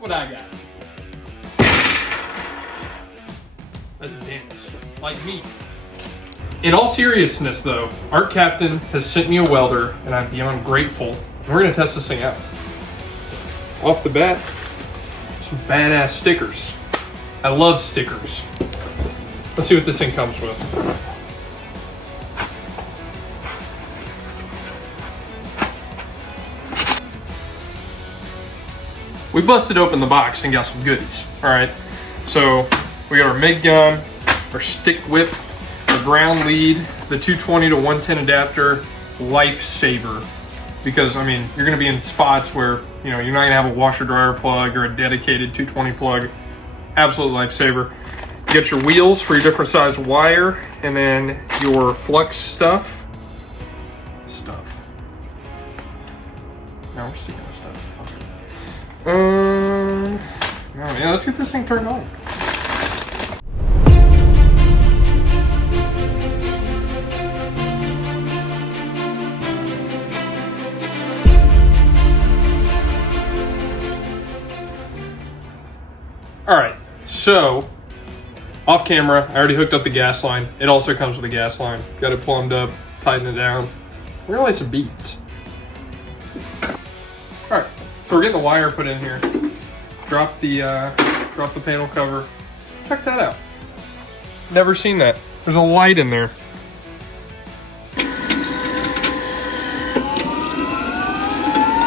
Look what I got. That's dense, like me. In all seriousness though, Arccaptin has sent me a welder and I'm beyond grateful. And we're gonna test this thing out. Off the bat, some badass stickers. I love stickers. Let's see what this thing comes with. We busted open the box and got some goodies. All right, so we got our MIG gun, our stick whip, our ground lead, the 220 to 110 adapter, lifesaver. Because I mean, you're gonna be in spots where you're not gonna have a washer dryer plug or a dedicated 220 plug. Absolute lifesaver. You get your wheels for your different size wire, and then your flux stuff. Now we're sticking this stuff. Yeah, let's get this thing turned on. All right, so off camera, I already hooked up the gas line. It also comes with a gas line. Got it plumbed up, tighten it down. We're gonna lay some beads. All right, so we're getting the wire put in here. Drop the panel cover. Check that out. Never seen that. There's a light in there.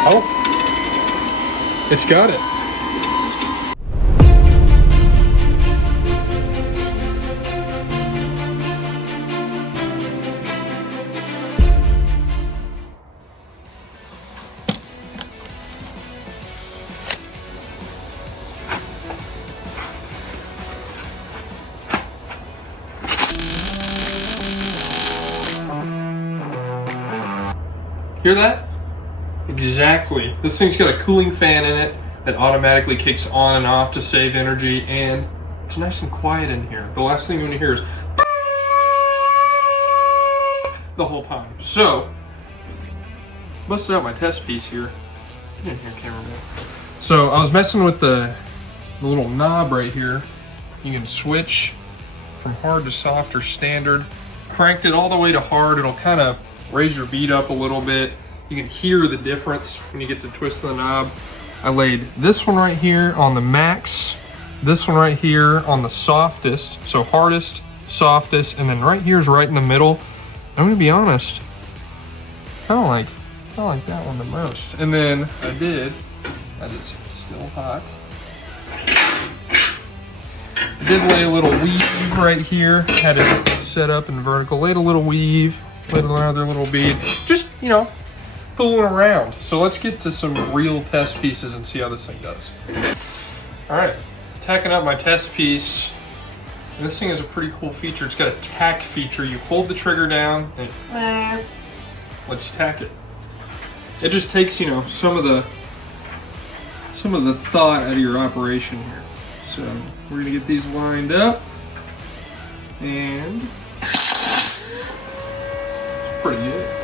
Oh, it's got it. Hear that? Exactly. This thing's got a cooling fan in it that automatically kicks on and off to save energy, and it's nice and quiet in here. The last thing you want to hear is the whole time. So, busted out my test piece here. Get in here, cameraman. So I was messing with the little knob right here. You can switch from hard to soft or standard. Cranked it all the way to hard. It'll kind of raise your bead up a little bit. You can hear the difference when you get to twist the knob. I laid this one right here on the max, this one right here on the softest, so hardest, softest, and then right here is right in the middle. I'm gonna be honest, I like that one the most. And then that is still hot. I did lay a little weave right here, had it set up in vertical, laid a little weave, laid another little bead, just, fooling around. So let's get to some real test pieces and see how this thing does. All right, tacking up my test piece. And this thing has a pretty cool feature. It's got a tack feature. You hold the trigger down and it lets you tack it. It just takes, some of the thought out of your operation here. So we're gonna get these lined up, and it's pretty good.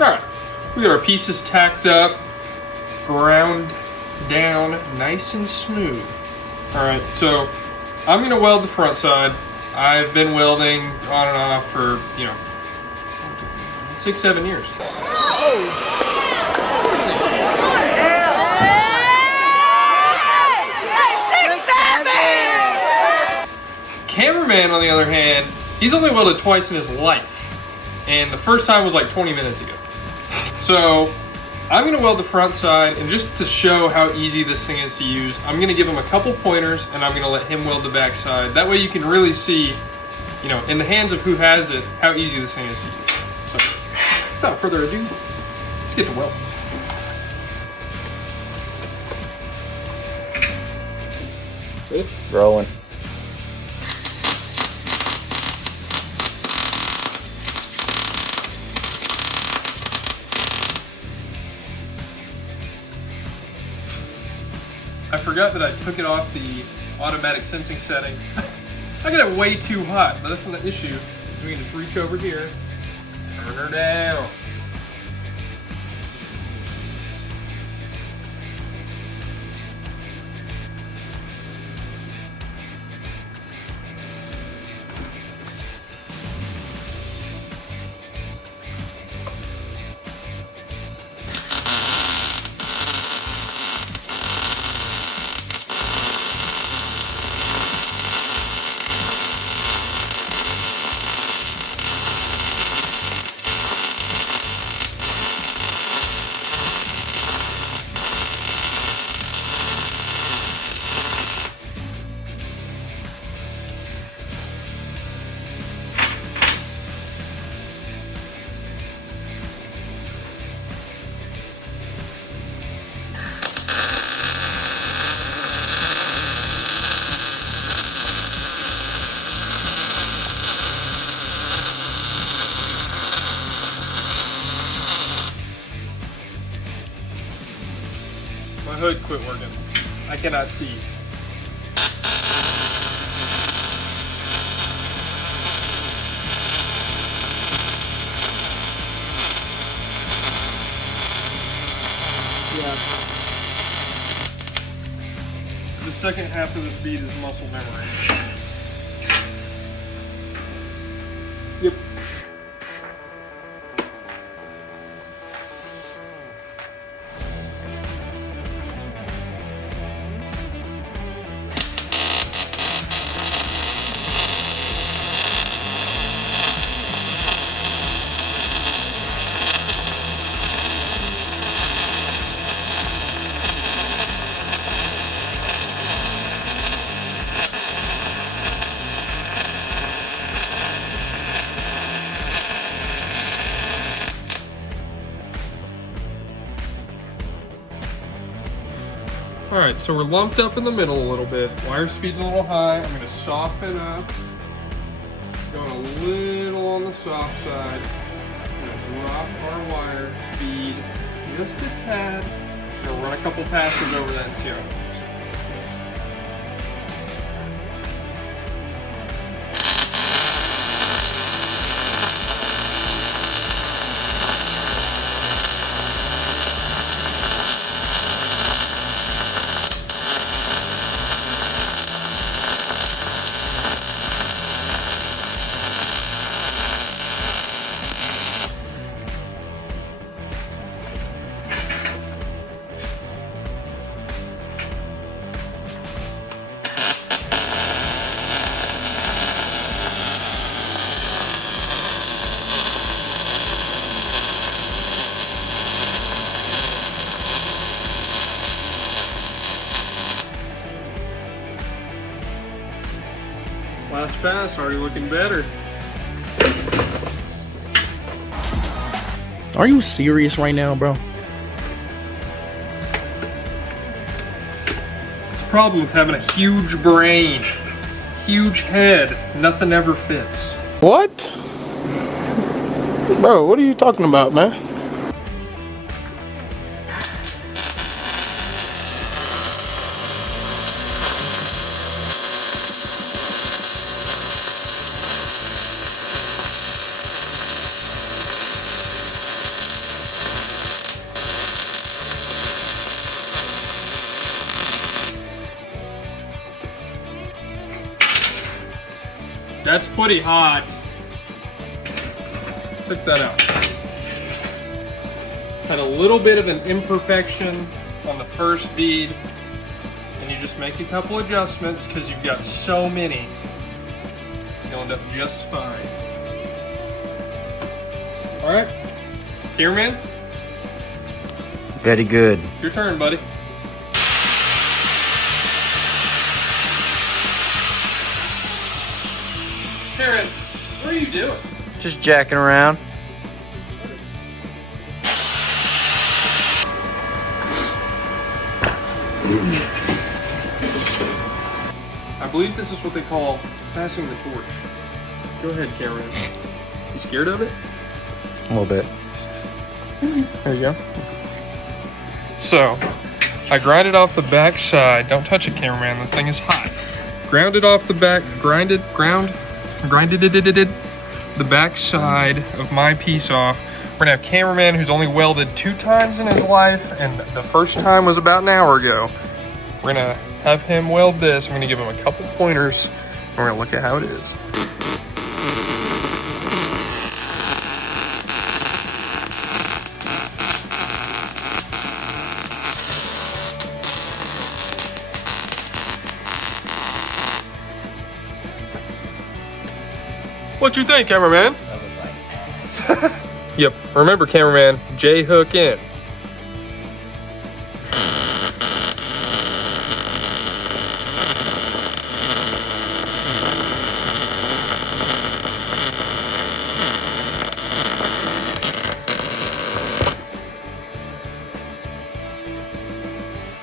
Alright, we got our pieces tacked up, ground down nice and smooth. Alright, so I'm going to weld the front side. I've been welding on and off for, 6-7 years. Cameraman, on the other hand, he's only welded twice in his life. And the first time was like 20 minutes ago. So I'm gonna weld the front side, and just to show how easy this thing is to use, I'm gonna give him a couple pointers and I'm gonna let him weld the back side. That way you can really see you know, in the hands of who has it, how easy this thing is to use. So, without further ado, let's get to weld. Ready? Rolling. I forgot that I took it off the automatic sensing setting. I got it way too hot, but that's not the issue. We can just reach over here, turn her down. My hood quit working. I cannot see. Yeah. The second half of this bead is muscle memory. Yep. Alright, so we're lumped up in the middle a little bit. Wire speed's a little high. I'm going to soften up. Going a little on the soft side. I'm going to drop our wire speed just a tad. I'm going to run a couple passes over that and see how it goes. Last pass, already looking better. Are you serious right now, bro? It's the problem with having a huge brain, huge head, nothing ever fits. What? Bro, what are you talking about, man? That's pretty hot. Check that out. Had a little bit of an imperfection on the first bead, and you just make a couple adjustments because you've got so many. You'll end up just fine. All right, Cameraman? Very good. Your turn, buddy. Karen. What are you doing? Just jacking around. I believe this is what they call passing the torch. Go ahead, Cameron. You scared of it? A little bit. There you go. So, I grinded off the back side. Don't touch it, cameraman. The thing is hot. Grounded off the back, grinded the back side of my piece off. We're gonna have cameraman who's only welded 2 times in his life, and the first time was about an hour ago. We're gonna have him weld this. I'm gonna give him a couple pointers, and we're gonna look at how it is. What you think, cameraman? Yep. Remember, cameraman, J-hook in.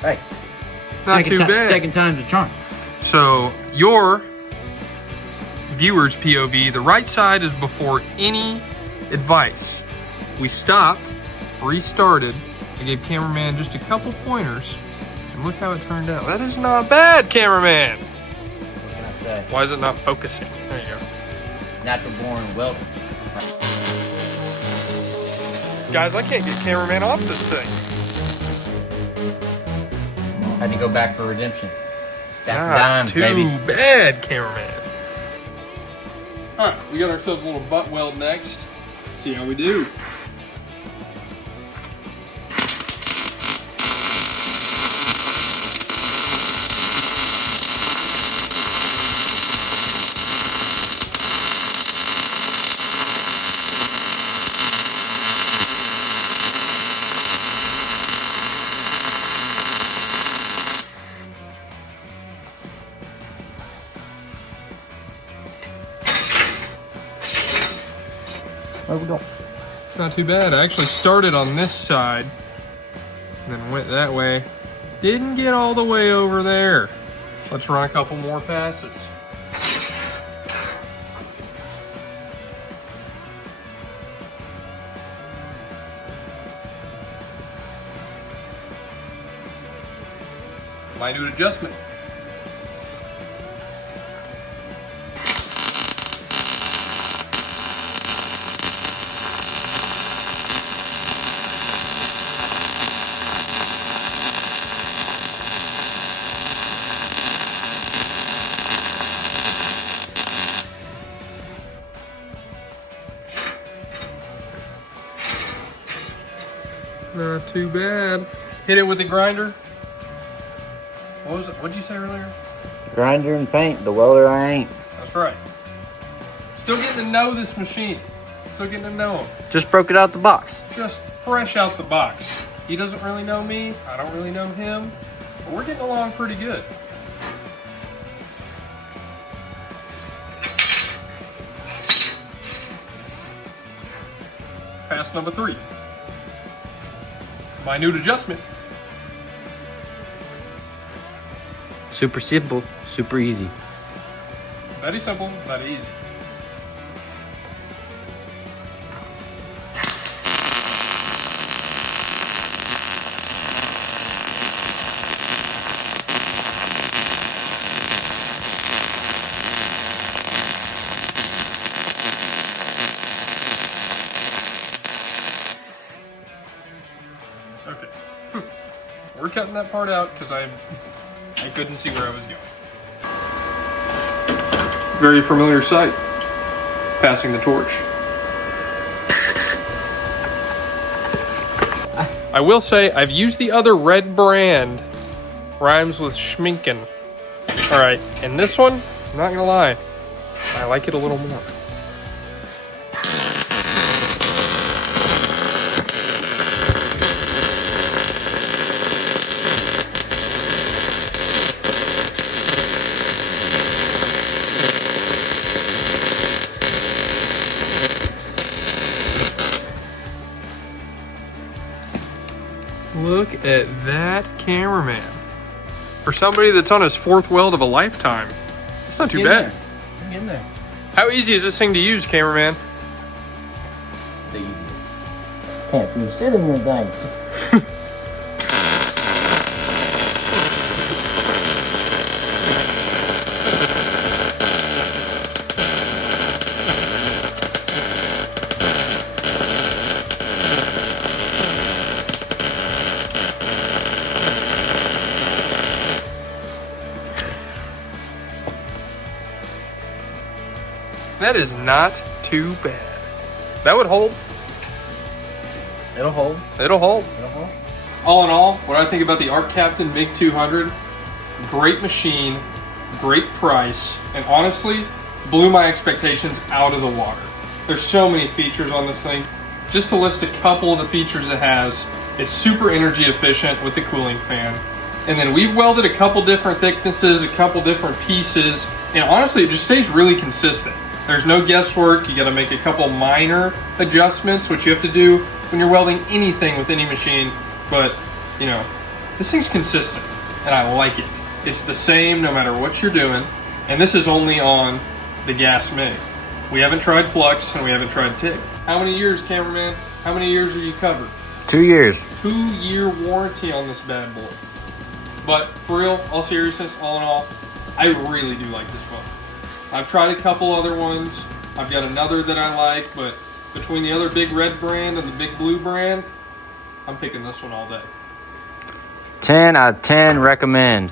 Hey. Not too bad. Second time's a charm. So your viewer's POV, the right side is before any advice. We stopped, restarted, I gave cameraman just a couple pointers, and look how it turned out. That is not bad, cameraman. What can I say? Why is it not focusing? There you go. Natural born welder. Guys, I can't get cameraman off this thing. Had to go back for redemption. Stack of Not dimes, too baby. bad, cameraman. All right, we got ourselves a little butt weld next. See how we do. Where we go? Not too bad. I actually started on this side and then went that way. Didn't get all the way over there. Let's run a couple more passes. Minute adjustment. Not too bad. Hit it with the grinder. What was it? What'd you say earlier? Grinder and paint. The welder I ain't. That's right. Still getting to know this machine. Still getting to know him. Just broke it out the box. Just fresh out the box. He doesn't really know me. I don't really know him. But we're getting along pretty good. Pass number 3. Minute adjustment. Super simple, super easy. Very simple, very easy. Okay. We're cutting that part out because I couldn't see where I was going. Very familiar sight. Passing the torch. I will say I've used the other red brand. Rhymes with schminken. Alright, and this one, I'm not gonna lie, I like it a little more. Look at that cameraman. For somebody that's on his 4th weld of a lifetime, it's not too bad. Hang in there. How easy is this thing to use, cameraman? The easiest. Can't see shit in this thing. That is not too bad. That would hold. It'll hold. It'll hold. It'll hold. All in all, what I think about the Arccaptin Mig 200, great machine, great price, and honestly, blew my expectations out of the water. There's so many features on this thing. Just to list a couple of the features it has, it's super energy efficient with the cooling fan. And then we've welded a couple different thicknesses, a couple different pieces, and honestly, it just stays really consistent. There's no guesswork. You got to make a couple minor adjustments, which you have to do when you're welding anything with any machine. But, you know, this thing's consistent, and I like it. It's the same no matter what you're doing, and this is only on the Gas Mig. We haven't tried Flux, and we haven't tried TIG. How many years, cameraman? How many years are you covered? 2 years. 2-year warranty on this bad boy. But for real, all seriousness, all in all, I really do like this one. I've tried a couple other ones. I've got another that I like, but between the other big red brand and the big blue brand, I'm picking this one all day. 10 out of 10 recommend.